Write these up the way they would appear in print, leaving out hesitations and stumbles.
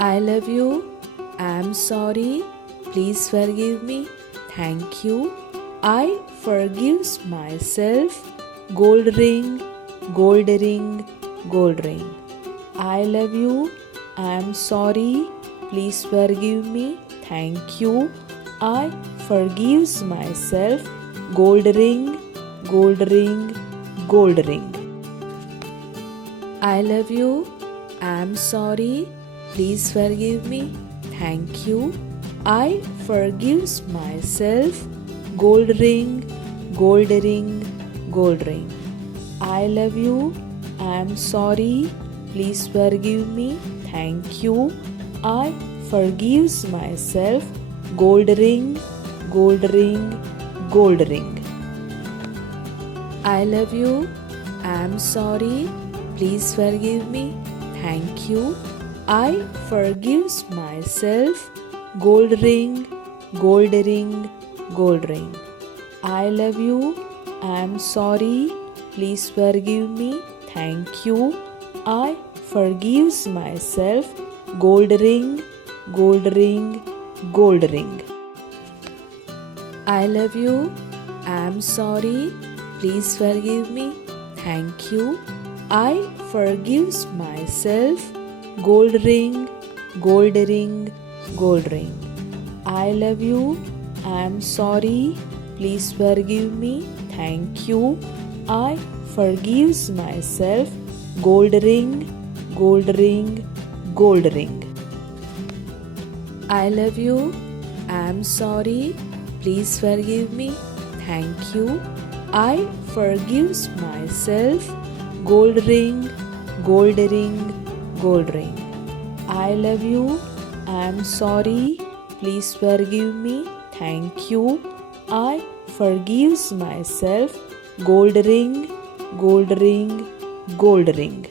I love you. I'm sorry. Please forgive me. Thank you. I forgives myself. Gold ring, gold ring, gold ring. I love you. I'm sorry. Please forgive me. Thank you. I forgives myself. Gold ring, gold ring, gold ring. I love you. I'm sorry. Please forgive me. Thank you. I forgives myself. Gold ring, gold ring, gold ring. I love you. I'm sorry. Please forgive me. Thank you. I forgives myself. Gold ring, gold ring, gold ring. I love you. I'm sorry. Please forgive me. Thank you. I forgives myself. Gold ring, gold ring, gold ring. I love you. I'm sorry. Please forgive me. Thank you. I forgives myself. Gold ring, gold ring, gold ring. I love you. I'm sorry. Please forgive me. Thank you. I forgives myself. Gold ring, gold ring, gold ring. I love you. I'm sorry. Please forgive me. Thank you. I forgives myself. Gold ring, gold ring, gold ring. I love you. I'm sorry. Please forgive me. Thank you. I forgives myself. Gold ring, gold ring, gold ring. I love you. I'm sorry. Please forgive me. Thank you. I forgives myself. Gold ring, gold ring, gold ring.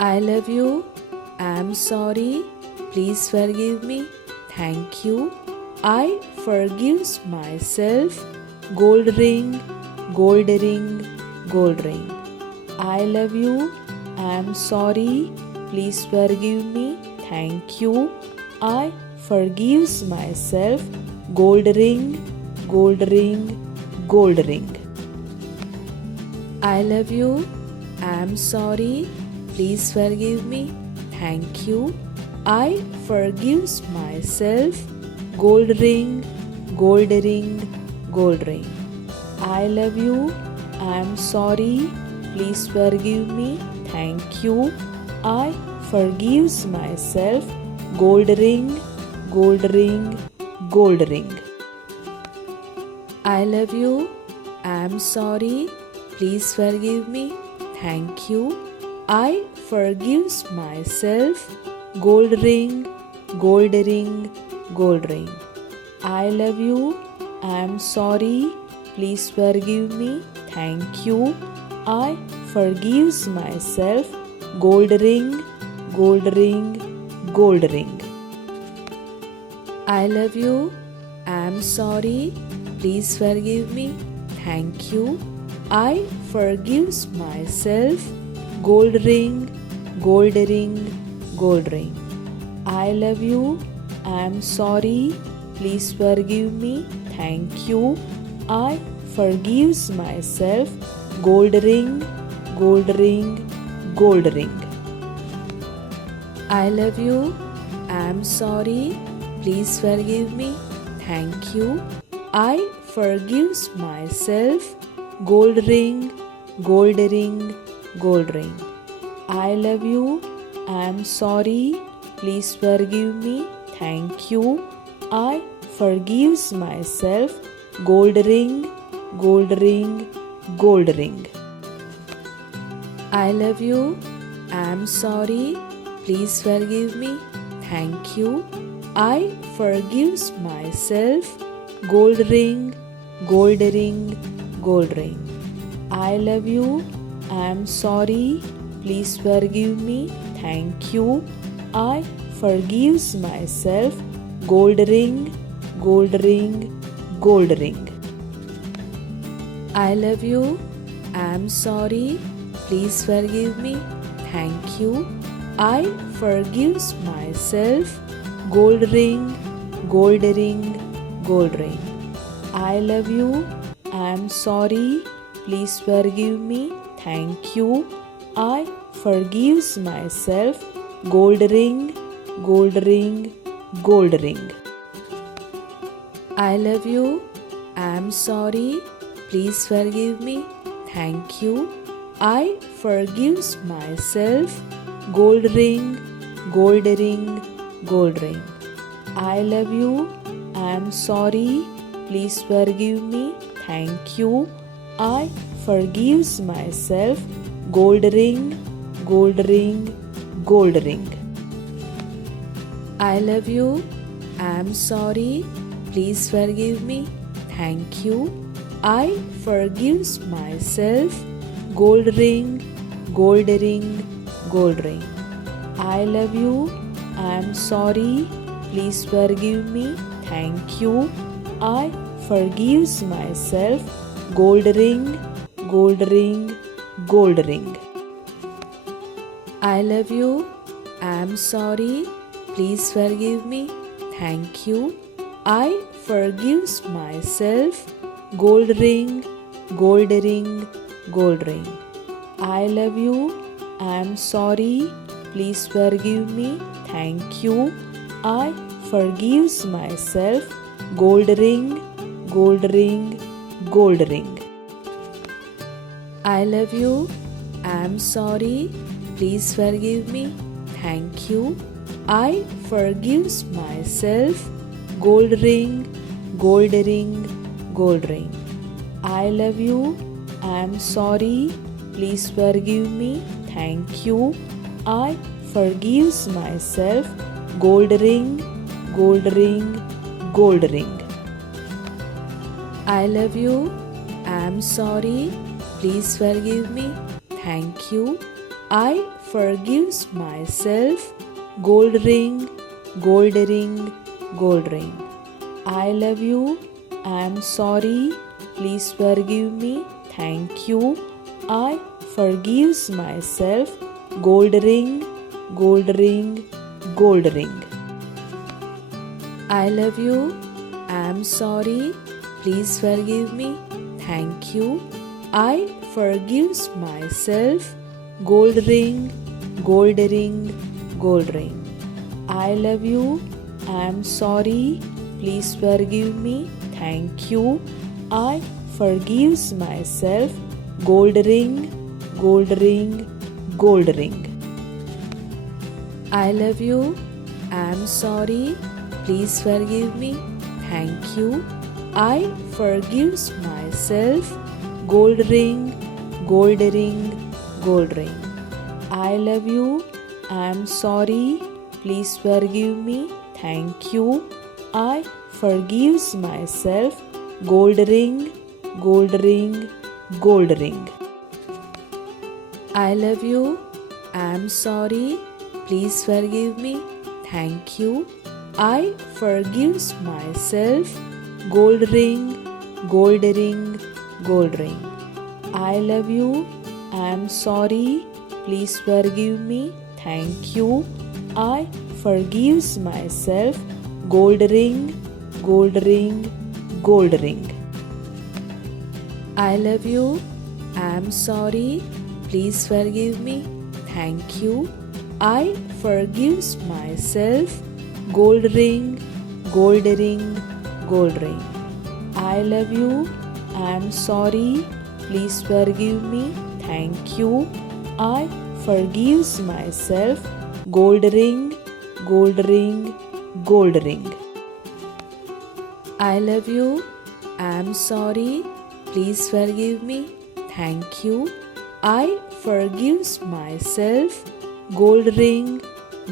I love you. I'm sorry. Please forgive me. Thank you. I forgives myself. Gold ring, gold ring, gold ring. I love you. I'm sorry. Please forgive me. Thank you. I forgives myself. Gold ring, gold ring, gold ring. I love you. I'm sorry. Please forgive me. Thank you. I forgives myself. Gold ring, gold ring, gold ring. I love you. I'm sorry. Please forgive me. Thank you. I forgives myself. Gold ring, gold ring, gold ring. I love you. I'm sorry. Please forgive me. Thank you. I forgives myself. Gold ring, gold ring, gold ring. I love you. I'm sorry. Please forgive me. Thank you. I forgives myself. Gold ring, gold ring, gold ring. I love you. I'm sorry. Please forgive me. Thank you. I forgives myself. Gold ring, gold ring, gold ring. I love you. I'm sorry. Please forgive me. Thank you. I forgives myself. Gold ring, gold ring, gold ring. I love you. I'm sorry. Please forgive me. Thank you. I forgives myself. Gold ring, gold ring, gold ring. I love you. I'm sorry. Please forgive me. Thank you. I forgives myself. Gold ring, gold ring, gold ring. I love you. I'm sorry. Please forgive me. Thank you. I forgives myself. Gold ring, gold ring, gold ring. I love you. I'm sorry. Please forgive me. Thank you. I forgives myself. Gold ring, gold ring, gold ring. I love you. I'm sorry. Please forgive me. Thank you. I forgives myself. Gold ring, gold ring, gold ring. I love you. I am sorry. Please forgive me. Thank you. I forgives myself. Gold ring, gold ring, gold ring. I love you. I am sorry. Please forgive me. Thank you. I forgives myself. Gold ring, gold ring, gold ring. I love you. I am sorry. Please forgive me. Thank you. I forgives myself. Gold ring, gold ring, gold ring. I love you. I am sorry. Please forgive me. Thank you. I forgives myself. Gold ring, gold ring, gold ring. I love you. I am sorry. Please forgive me. Thank you. I forgives myself. Gold ring, gold ring, gold ring. I love you. I am sorry. Please forgive me. Thank you. I forgives myself. Gold ring, gold ring, gold ring. I love you. I am sorry. Please forgive me. Thank you. I forgives myself. Gold ring, gold ring, gold ring. I love you. I am sorry. Please forgive me. Thank you. I forgives myself. Gold ring, gold ring, gold ring. I love you. I am sorry. Please forgive me. Thank you. I forgives myself. Gold ring, gold ring, gold ring. I love you. I am sorry. Please forgive me. Thank you. I forgives myself. Gold ring, gold ring, gold ring. I love you. I am sorry. Please forgive me. Thank you. I forgives myself. Gold ring, gold ring, gold ring. I love you. I am sorry. Please forgive me. Thank you. I forgives myself. Gold ring, gold ring, gold ring. I love you. I am sorry. Please forgive me. Thank you. I forgives myself. Gold ring, gold ring, gold ring. I love you. I am sorry. Please forgive me. Thank you. I forgives myself. Gold ring, gold ring, gold ring. I love you. I am sorry. Please forgive me. Thank you. I forgives myself. Gold ring, gold ring, gold ring. I love you. I am sorry. Please forgive me. Thank you. I forgives myself. Gold ring, gold ring, gold ring. I love you. I am sorry. Please forgive me. Thank you. I forgives myself. Gold ring, gold ring, gold ring. I love you. I am sorry. Please forgive me. Thank you. I forgives myself. Gold ring, gold ring, gold ring. I love you. I am sorry. Please forgive me. Thank you. I forgives myself. Gold ring, gold ring, gold ring. I love you. I am sorry. Please forgive me. Thank you. I forgives myself. Gold ring,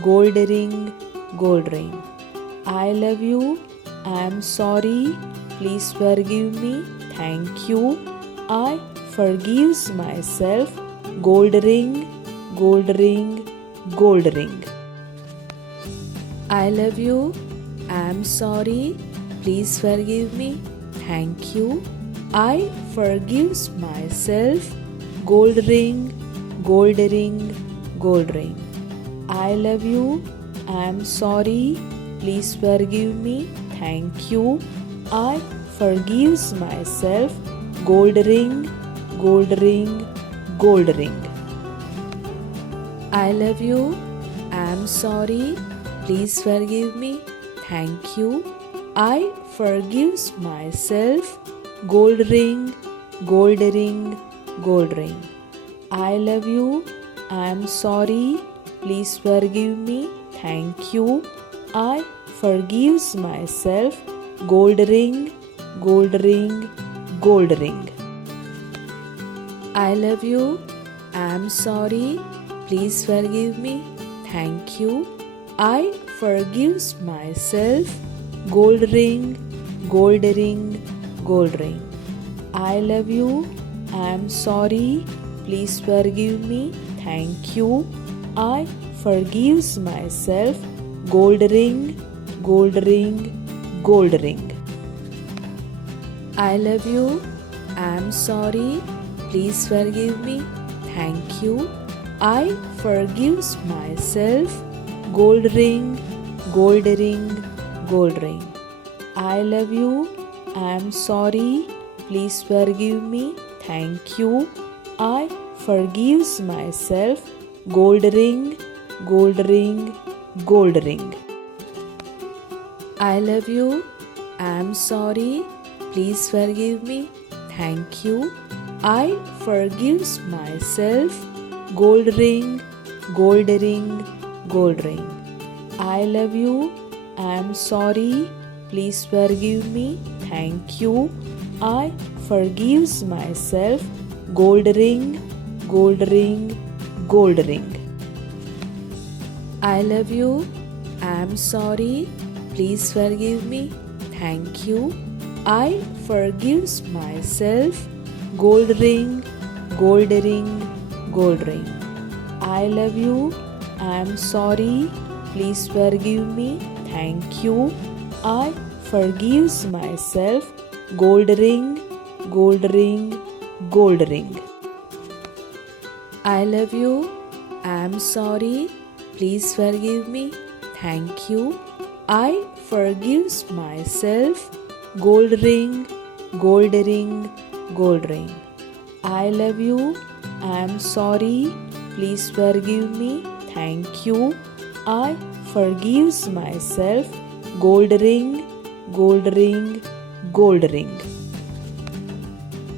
gold ring, gold ring. I love you. I am sorry. Please forgive me. Thank you. I forgives myself. Gold ring, gold ring, gold ring. I love you. I am sorry. Please forgive me. Thank you. I forgives myself. Gold ring, gold ring, gold ring. I love you. I'm sorry. Please forgive me. Thank you. I forgives myself. Gold ring, gold ring, gold ring. I love you. I'm sorry. Please forgive me. Thank you. I forgives myself. Gold ring, gold ring, gold ring. I love you. I'm sorry. Please forgive me. Thank you. I forgives myself. Gold ring, gold ring, gold ring. I love you. I'm sorry. Please forgive me. Thank you. I forgives myself. Gold ring, gold ring, gold ring. I love you. I'm sorry. Please forgive me. Thank you. I forgives myself. Gold ring, gold ring, gold ring. I love you. I'm sorry. Please forgive me. Thank you. I forgives myself. Gold ring, gold ring, gold ring. I love you. I'm sorry. Please forgive me. Thank you. I forgives myself. Gold ring, gold ring, gold ring. I love you. I'm sorry. Please forgive me. Thank you. I forgives myself. Gold ring, gold ring, gold ring. I love you. I'm sorry. Please forgive me. Thank you. I forgives myself. Gold ring, gold ring, gold ring. I love you. I'm sorry. Please forgive me. Thank you. I forgives myself. Gold ring, gold ring, gold ring. I love you. I'm sorry. Please forgive me. Thank you. I forgives myself. Gold ring, gold ring, gold ring. I love you. I'm sorry. Please forgive me. Thank you. I forgives myself. Gold ring, gold ring, gold ring. I love you. I'm sorry. Please forgive me. Thank you. I forgives myself. Gold ring, gold ring, gold ring.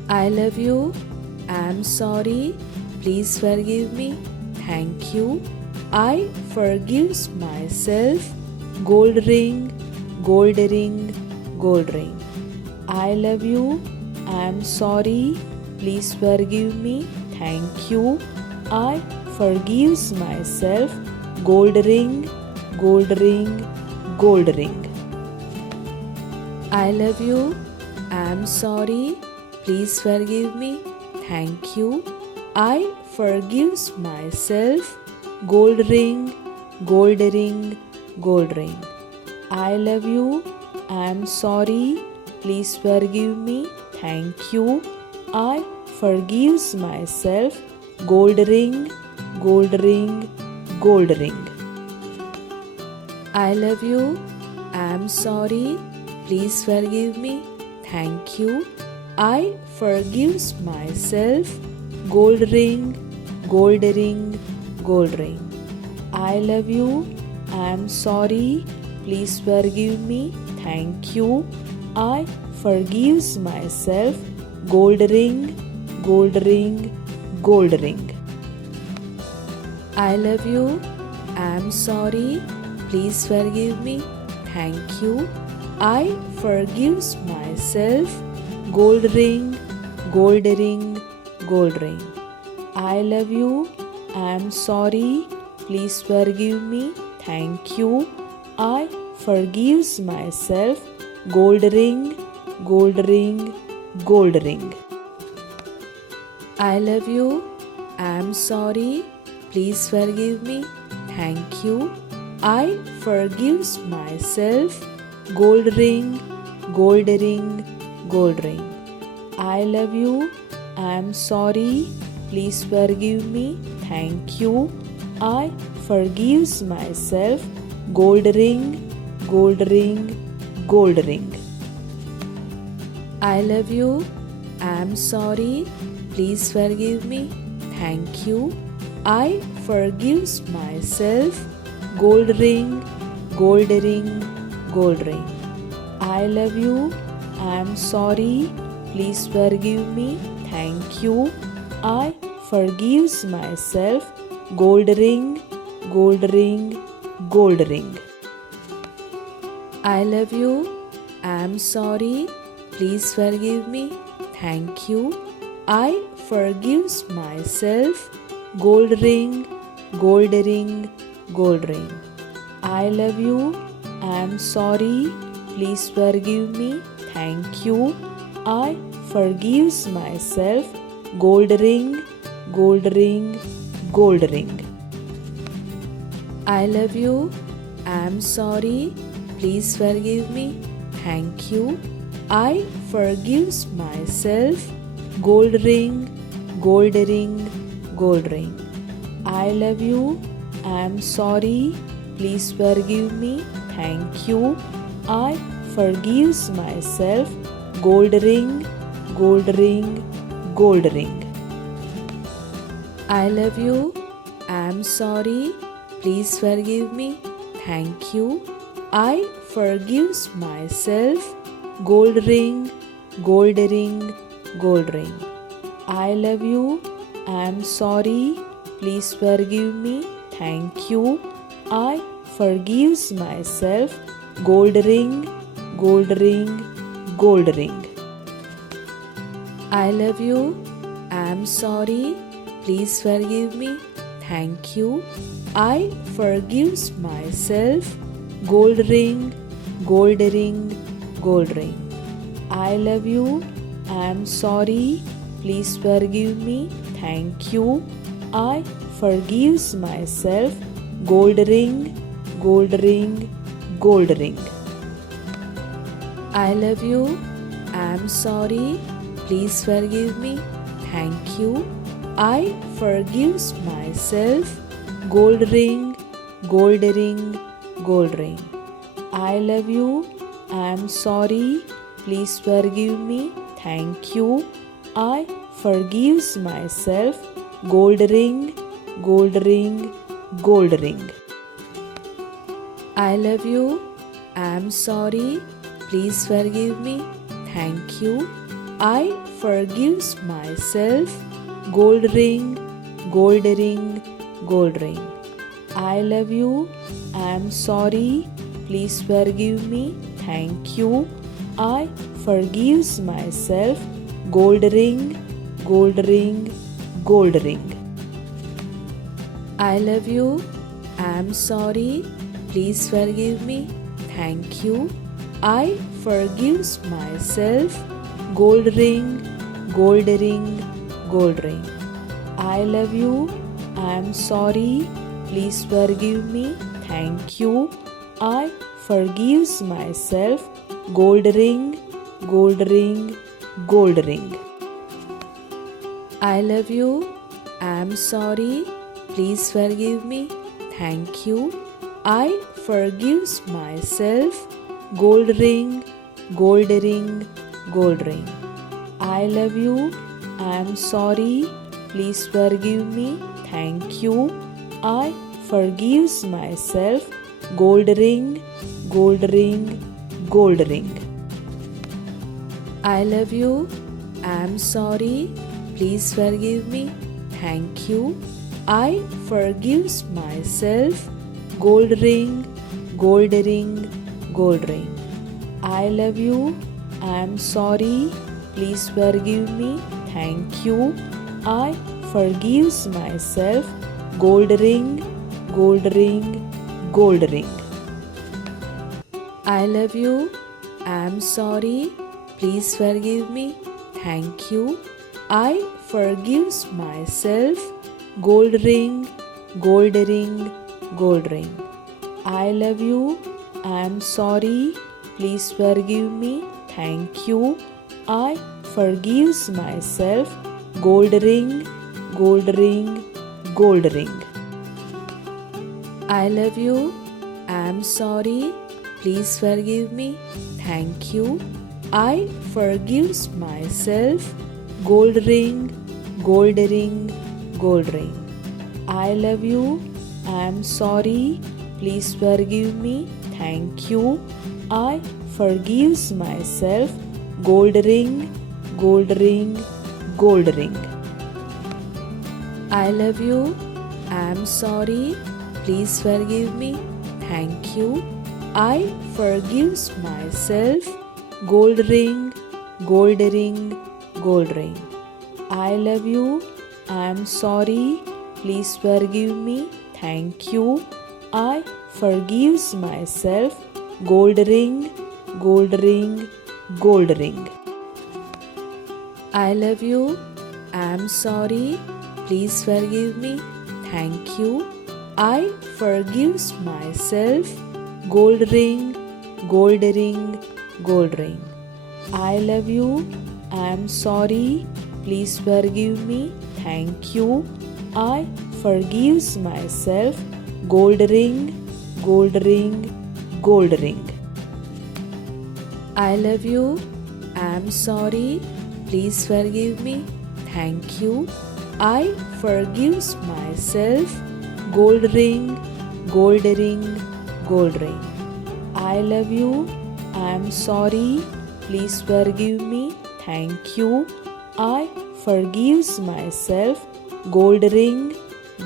I love you. I'm sorry. Please forgive me. Thank you. I forgives myself. Gold ring, gold ring, gold ring. I love you. I'm sorry. Please forgive me. Thank you. I forgives myself. Gold ring, gold ring, gold ring. I love you. I'm sorry. Please forgive me. Thank you. I forgives myself. Gold ring, gold ring, gold ring. I love you. I'm sorry. Please forgive me. Thank you. I forgives myself. Gold ring, gold ring, gold ring. I love you. I'm sorry. Please forgive me. Thank you. I forgives myself. Gold ring, gold ring, gold ring. I love you. I'm sorry. Please forgive me. Thank you. I forgives myself. Gold ring, gold ring, gold ring. I love you. I'm sorry. Please forgive me. Thank you. I forgives myself. Gold ring, gold ring, gold ring. I love you. I'm sorry. Please forgive me. Thank you. I forgives myself. Gold ring, gold ring, gold ring. I love you. I'm sorry. Please forgive me. Thank you. I forgives myself. Gold ring, gold ring, gold ring. I love you. I'm sorry. Please forgive me. Thank you. I forgives myself. Gold ring, gold ring, gold ring. I love you. I'm sorry. Please forgive me. Thank you. I forgives myself. Gold ring, gold ring, gold ring. I love you. I'm sorry. Please forgive me. Thank you. I forgives myself. Gold ring, gold ring, gold ring. I love you. I'm sorry. Please forgive me. Thank you. I forgives myself. Gold ring, gold ring, gold ring. I love you. I'm sorry. Please forgive me. Thank you. I forgives myself. Gold ring, gold ring, gold ring. I love you. I'm sorry. Please forgive me. Thank you. I forgives myself. Gold ring, gold ring, gold ring. I love you. I'm sorry. Please forgive me. Thank you. I forgives myself. Gold ring, gold ring, gold ring. I love you. I'm sorry. Please forgive me. Thank you. I forgives myself. Gold ring, gold ring, gold ring. I love you. I'm sorry. Please forgive me. Thank you. I forgives myself. Gold ring, gold ring, gold ring. I love you. I'm sorry. Please forgive me. Thank you. I forgives myself. Gold ring, gold ring, gold ring. I love you. I'm sorry. Please forgive me. Thank you. I forgives myself. Gold ring, gold ring, gold ring. I love you. I'm sorry. Please forgive me. Thank you. I forgives myself. Gold ring, gold ring, gold ring. I love you. I'm sorry. Please forgive me. Thank you. I forgives myself. Gold ring, gold ring, gold ring. I love you. I'm sorry. Please forgive me. Thank you. I forgives myself. Gold ring, gold ring, gold ring. I love you. I'm sorry. Please forgive me. Thank you. I forgives myself. Gold ring, gold ring, gold ring. I love you. I'm sorry. Please forgive me. Thank you. I forgives myself. Gold ring, gold ring, gold ring. I love you. I'm sorry. Please forgive me. Thank you. I forgives myself. Gold ring, gold ring, gold ring. I love you. I'm sorry. Please forgive me. Thank you. I forgives myself. Gold ring, gold ring, gold ring. I love you. I'm sorry. Please forgive me. Thank you. I forgives myself. Gold ring, gold ring, gold ring. I love you. I'm sorry. Please forgive me. Thank you. I forgives myself. Gold ring, gold ring, gold ring. I love you. I'm sorry. Please forgive me. Thank you. I forgives myself. Gold ring, gold ring, gold ring. I love you. I'm sorry. Please forgive me. Thank you. I forgives myself. Gold ring, gold ring, gold ring. I love you. I'm sorry. Please forgive me. Thank you. I forgives myself. Gold ring, gold ring, gold ring. I love you. I'm sorry. Please forgive me. Thank you. I forgives myself. Gold ring, gold ring, gold ring. I love you. I'm sorry. Please forgive me. Thank you. I forgives myself. Gold ring, gold ring, gold ring. I love you. I'm sorry. Please forgive me. Thank you. I forgives myself. Gold ring, gold ring, gold ring. I love you. I'm sorry. Please forgive me. Thank you. I forgives myself. Gold ring, gold ring, gold ring. I love you. I'm sorry. Please forgive me. Thank you. I forgives myself. Gold ring, gold ring, gold ring. I love you. I'm sorry. Please forgive me. Thank you. I forgives myself. Gold ring, gold ring, gold ring. I love you. I'm sorry. Please forgive me. Thank you. I forgives myself. Gold ring, gold ring, gold ring. I love you. I'm sorry. Please forgive me. Thank you. I forgives myself. Gold ring,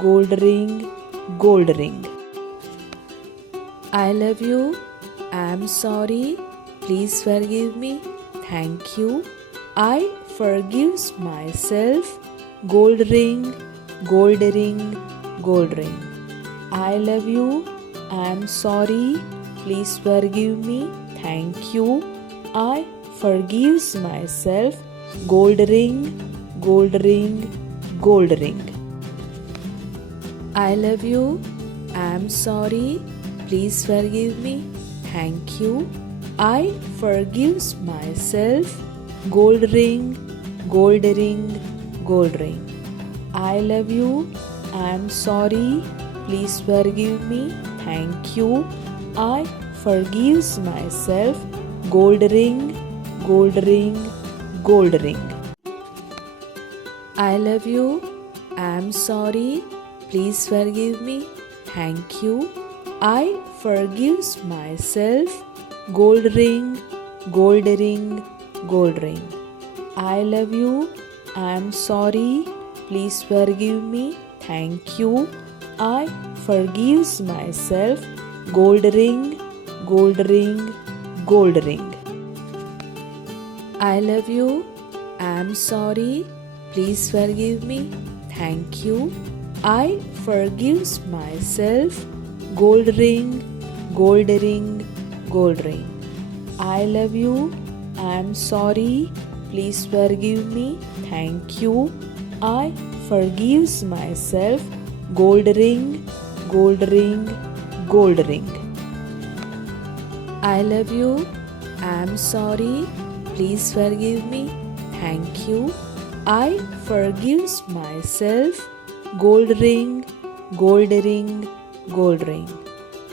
gold ring, gold ring. I love you. I'm sorry. Please forgive me. Thank you. I forgives myself. Gold ring, gold ring, gold ring. I love you. I'm sorry. Please forgive me. Thank you. I forgives myself. Gold ring, gold ring, gold ring. I love you. I'm sorry. Please forgive me. Thank you. I forgives myself. Gold ring, gold ring, gold ring. I love you. I'm sorry. Please forgive me. Thank you. I forgives myself. Gold ring, gold ring, gold ring. I love you. I'm sorry. Please forgive me. Thank you. I forgives myself. Gold ring, gold ring, gold ring. I love you. I'm sorry. Please forgive me. Thank you. I forgives myself. Gold ring, gold ring, gold ring. I love you. I'm sorry. Please forgive me. Thank you. I forgives myself. Gold ring, gold ring, gold ring. I love you. I'm sorry. Please forgive me. Thank you. I forgives myself. Gold ring, gold ring, gold ring. I love you. I'm sorry. Please forgive me. Thank you. I forgives myself. Gold ring, gold ring, gold ring.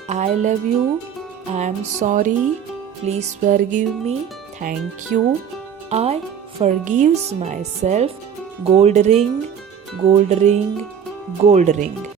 I love you. I'm sorry. Please forgive me. Thank you. I forgives myself. Gold ring, gold ring, gold ring.